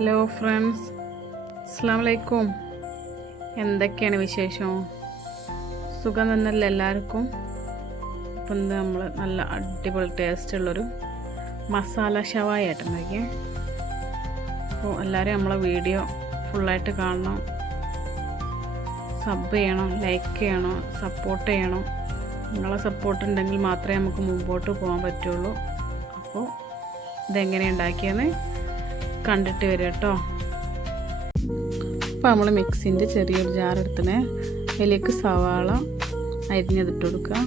Hello friends, അസ്സലാമു അലൈക്കും. എന്തൊക്കെയാണ് വിശേഷം? സുഖം തന്നെയല്ലേ എല്ലാവർക്കും? ഇപ്പം ഇന്ന് നമ്മൾ നല്ല അടിപൊളി ടേസ്റ്റുള്ളൊരു മസാല ഷവായ ആയിട്ടുണ്ടാക്കിയേ. അപ്പോൾ എല്ലാവരും നമ്മളെ വീഡിയോ ഫുള്ളായിട്ട് കാണണം, സബ് ചെയ്യണം, ലൈക്ക് ചെയ്യണം, സപ്പോർട്ട് ചെയ്യണം. നിങ്ങളെ സപ്പോർട്ട് ഉണ്ടെങ്കിൽ മാത്രമേ നമുക്ക് മുമ്പോട്ട് പോകാൻ പറ്റുള്ളൂ. അപ്പോൾ ഇതെങ്ങനെ ഉണ്ടാക്കിയെന്ന് കണ്ടിട്ട് വരും കേട്ടോ. അപ്പോൾ നമ്മൾ മിക്സിൻ്റെ ചെറിയൊരു ജാർ എടുത്തിനെ അതിലേക്ക് സവാള അരിഞ്ഞതിട്ട് കൊടുക്കുക,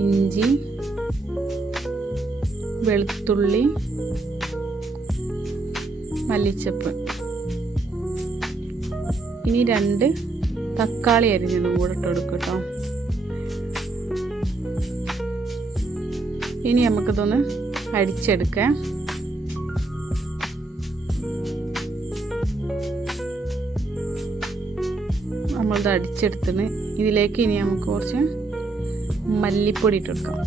ഇഞ്ചി, വെളുത്തുള്ളി, മല്ലിച്ചപ്പ്, ഇനി 2 തക്കാളി അരിഞ്ഞതും കൂടെ ഇട്ട് കൊടുക്കുക കേട്ടോ. ഇനി നമുക്കിതൊന്ന് അടിച്ചെടുക്കാം. നമ്മളിത് അടിച്ചെടുത്തിന് ഇതിലേക്ക് ഇനി നമുക്ക് കുറച്ച് മല്ലിപ്പൊടി ഇട്ട് കൊടുക്കാം.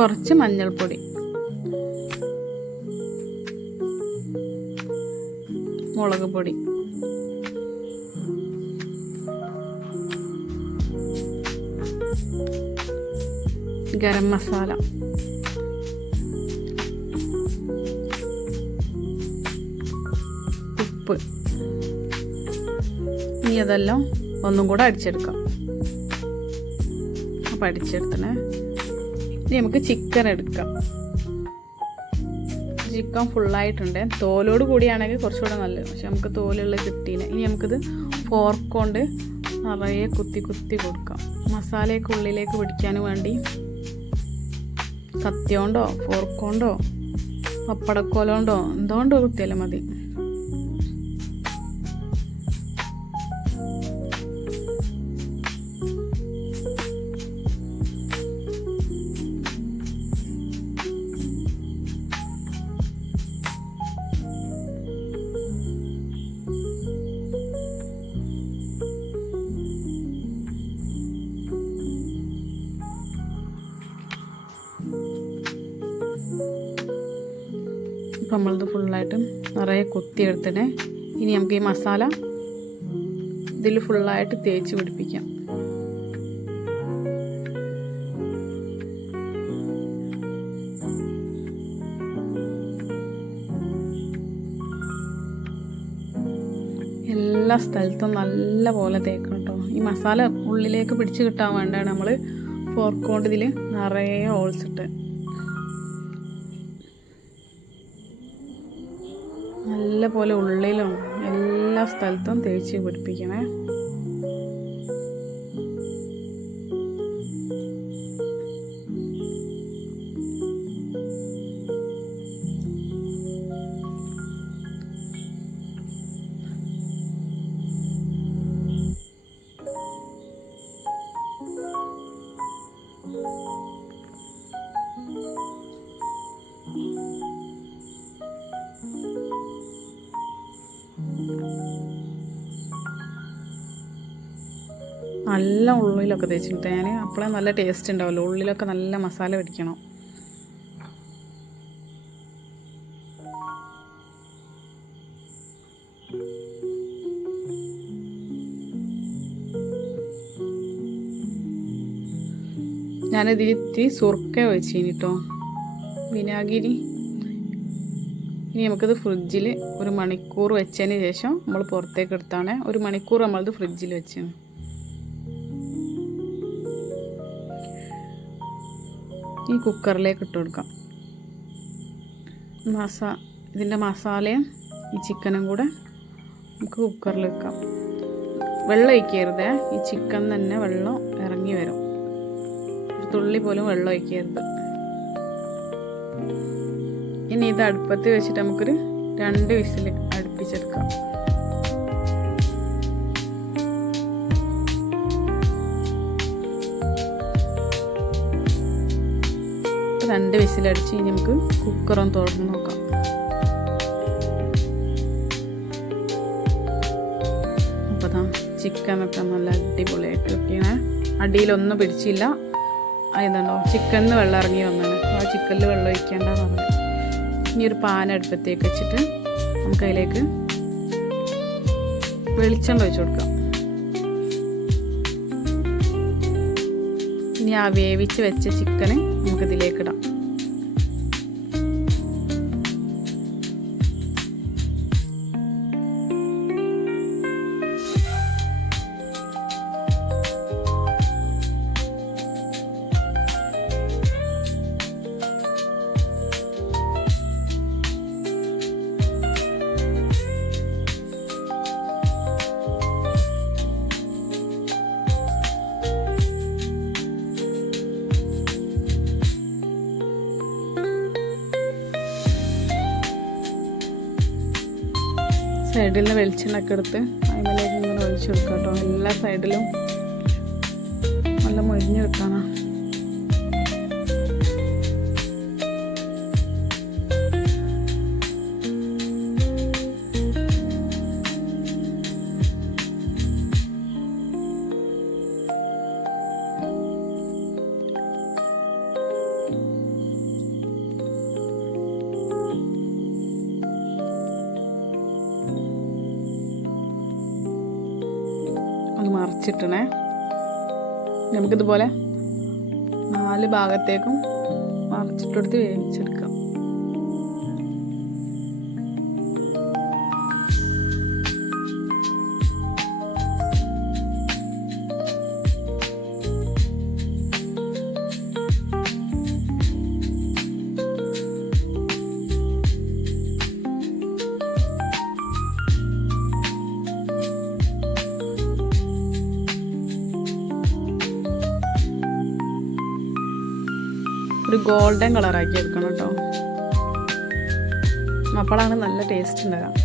കുറച്ച് മഞ്ഞൾപ്പൊടി, മുളക് പൊടി, ഗരം മസാല, ഉപ്പ്. ഇനി അതെല്ലാം ഒന്നും കൂടെ അടിച്ചെടുക്കാം. അപ്പം അടിച്ചെടുത്തണേ. ഇനി നമുക്ക് ചിക്കൻ എടുക്കാം. ചിക്കൻ ഫുള്ളായിട്ടുണ്ട്. തോലോട് കൂടിയാണെങ്കിൽ കുറച്ചുകൂടെ നല്ലത്, പക്ഷെ നമുക്ക് തോലുള്ള കിട്ടിയില്ല. ഇനി നമുക്കിത് ഫോർക്ക് കൊണ്ട് നിറയെ കുത്തി കുത്തി കൊടുക്കാം. മസാലയൊക്കെ ഉള്ളിലേക്ക് പിടിക്കാൻ വേണ്ടി കത്തി കൊണ്ടോ ഫോർക്ക് കൊണ്ടോ പപ്പടക്കോലോണ്ടോ എന്തുകൊണ്ടോ കുത്തിയാലും മതി. ഇപ്പം നമ്മളിത് ഫുള്ളായിട്ട് നിറയെ കുത്തിയെടുത്തിട്ട് ഇനി നമുക്ക് ഈ മസാല ഇതിൽ ഫുള്ളായിട്ട് തേച്ച് പിടിപ്പിക്കാം. എല്ലാ സ്ഥലത്തും നല്ല പോലെ തേക്കണം കേട്ടോ. ഈ മസാല ഉള്ളിലേക്ക് പിടിച്ച് കിട്ടാൻ വേണ്ടിയാണ് നമ്മൾ ഫോർക്ക് കൊണ്ട് ഇതിൽ നിറയെ ഹോൾസ് ഇട്ട് നല്ല പോലെ ഉള്ളിലും എല്ലാ സ്ഥലത്തും തേച്ച് പിടിപ്പിക്കണേ. നല്ല ഉള്ളിലൊക്കെ തേച്ചിട്ട് ഞാൻ അപ്പോഴേ നല്ല ടേസ്റ്റ് ഉണ്ടാവുമല്ലോ. ഉള്ളിലൊക്കെ നല്ല മസാല പിടിക്കണം. ഞാനിതിൽ ഇത്തിരി സുർക്ക ഒഴിച്ചിന് കേട്ടോ, വിനാഗിരി. ഇനി നമുക്കിത് ഫ്രിഡ്ജിൽ 1 മണിക്കൂർ വെച്ചതിന് ശേഷം നമ്മൾ പുറത്തേക്ക് എടുത്താണ്. 1 മണിക്കൂർ നമ്മളിത് ഫ്രിഡ്ജിൽ വെച്ചാണ്. ഈ കുക്കറിലേക്ക് ഇട്ട് കൊടുക്കാം. ഇതിൻ്റെ മസാലയും ഈ ചിക്കനും കൂടെ നമുക്ക് കുക്കറിൽ വെക്കാം. വെള്ളം ഒഴിക്കരുത്, ഈ ചിക്കൻ തന്നെ വെള്ളം ഇറങ്ങി വരും. ഒരു തുള്ളി പോലും വെള്ളം ഒഴിക്കരുത്. ഇനി ഇത് അടുപ്പത്ത് വെച്ചിട്ട് നമുക്കൊരു 2 വിസിൽ അടുപ്പിച്ചെടുക്കാം. 2 വിസിലടിച്ച് ഇനി നമുക്ക് കുക്കറൊന്ന് തുറന്ന് നോക്കാം. ചിക്കനൊക്കെ നല്ല അടിപൊളിയായിട്ട് വെക്കുകയാണ്. അടിയിലൊന്നും പിടിച്ചില്ല. അതുണ്ടോ ചിക്കനിൽ നിന്ന് വെള്ളം ഇറങ്ങി വന്നാണ്. ആ ചിക്കനിൽ വെള്ളം ഒഴിക്കേണ്ടെന്ന് പറഞ്ഞു. ഇനി ഒരു പാൻ അടുപ്പത്തേക്ക് വെച്ചിട്ട് നമുക്ക് അതിലേക്ക് വെളിച്ചെണ്ണ ഒഴിച്ച് കൊടുക്കാം. ഇനി ആ വേവിച്ച് വെച്ച ചിക്കന് നമുക്കിതിലേക്കിടാം. സൈഡിൽ നിന്ന് വെളിച്ചെണ്ണയൊക്കെ എടുത്ത് അതിലേക്ക് ഇങ്ങനെ ഒഴിച്ച് കൊടുക്കാം കേട്ടോ. എല്ലാ സൈഡിലും നല്ല മൊരിഞ്ഞ് കിട്ടാനാ. മറിച്ചിട്ടണേ. നമുക്കിതുപോലെ 4 ഭാഗത്തേക്കും മറിച്ചിട്ടെടുത്ത് വേവിച്ചെടുക്കാം. ഒരു ഗോൾഡൻ കളറാക്കി എടുക്കണം കേട്ടോ. അപ്പോഴാണ് നല്ല ടേസ്റ്റ് ഉണ്ടാകുക.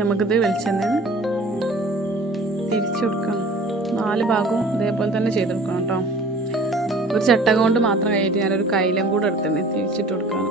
നമുക്കിത് വെളിച്ചെണ്ണയിൽ തിരിച്ചു കൊടുക്കാം. 4 ഭാഗവും ഇതേപോലെ തന്നെ ചെയ്തെടുക്കണം കേട്ടോ. ഒരു ചട്ടകം കൊണ്ട് മാത്രം കഴിഞ്ഞിട്ട് ഞാനൊരു കൈലം കൂടെ എടുത്തിട്ടുണ്ട് തിരിച്ചിട്ട് കൊടുക്കാം.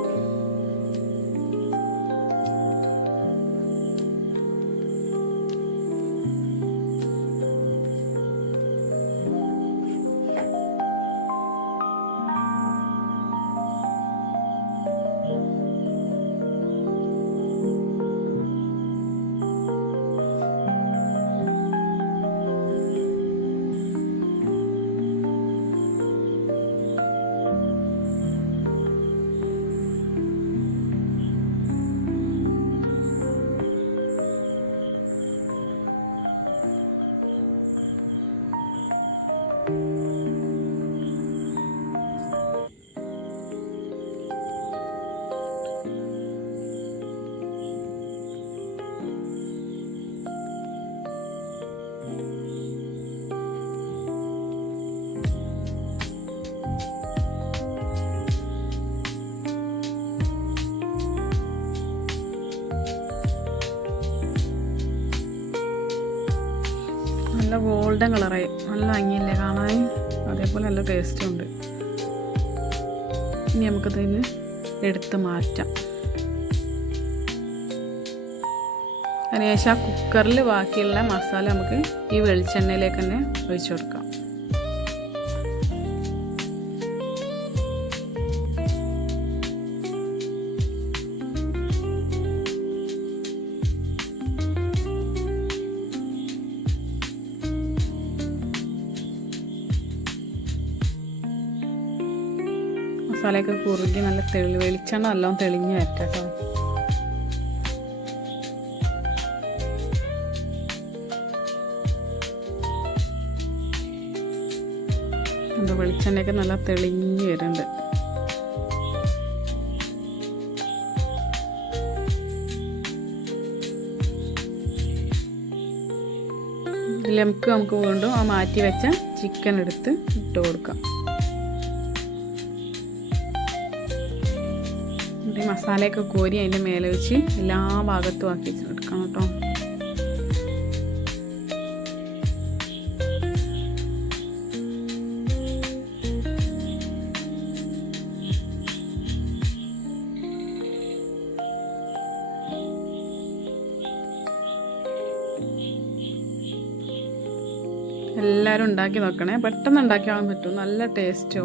നല്ല ഗോൾഡൻ കളറായി, നല്ല ഭംഗിയില്ലേ കാണാൻ. അതേപോലെ നല്ല ടേസ്റ്റും ഉണ്ട്. ഇനി നമുക്കതിന് എടുത്ത് മാറ്റാം. അതിനുശേഷം ആ കുക്കറിൽ ബാക്കിയുള്ള മസാല നമുക്ക് ഈ വെളിച്ചെണ്ണയിലേക്ക് തന്നെ ഒഴിച്ചു കൊടുക്കാം. മസാലയൊക്കെ കുറുകി നല്ല വെളിച്ചെണ്ണ നല്ലോണം തെളിഞ്ഞ് വരട്ടെ കേട്ടോ. എന്താ വെളിച്ചെണ്ണയൊക്കെ നല്ല തെളിഞ്ഞ് വരുന്നുണ്ട്. ഇതിൽ നമുക്ക് വീണ്ടും ആ മാറ്റി വെച്ച ചിക്കൻ എടുത്ത് ഇട്ട് കൊടുക്കാം. ഈ മസാലയൊക്കെ കോരി അതിൻ്റെ മേലെ വെച്ച് എല്ലാ ഭാഗത്തും ആക്കി എടുക്കണം കേട്ടോ. എല്ലാവരും ഉണ്ടാക്കി നോക്കണേ, പെട്ടെന്ന് ഉണ്ടാക്കിയാൻ പറ്റും, നല്ല ടേസ്റ്റോ.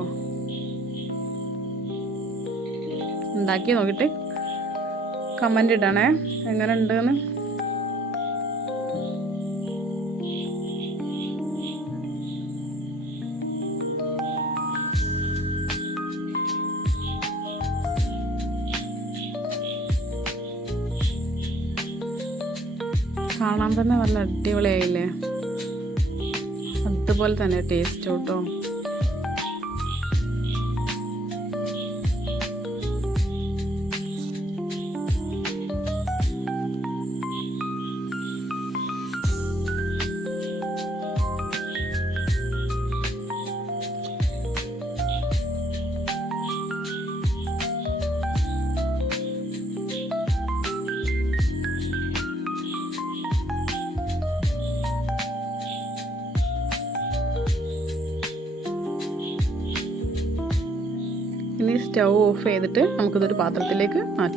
ഉണ്ടാക്കി നോക്കിയിട്ട് കമൻ്റ് ഇടണേ എങ്ങനെ ഉണ്ടെന്ന്. കാണാൻ തന്നെ നല്ല അടിപൊളിയായില്ലേ, അതുപോലെ തന്നെ ടേസ്റ്റ് കേട്ടോ. ഇനി സ്റ്റൗ ഓഫ് ചെയ്തിട്ട് നമുക്കിതൊരു പാത്രത്തിലേക്ക് മാറ്റാം.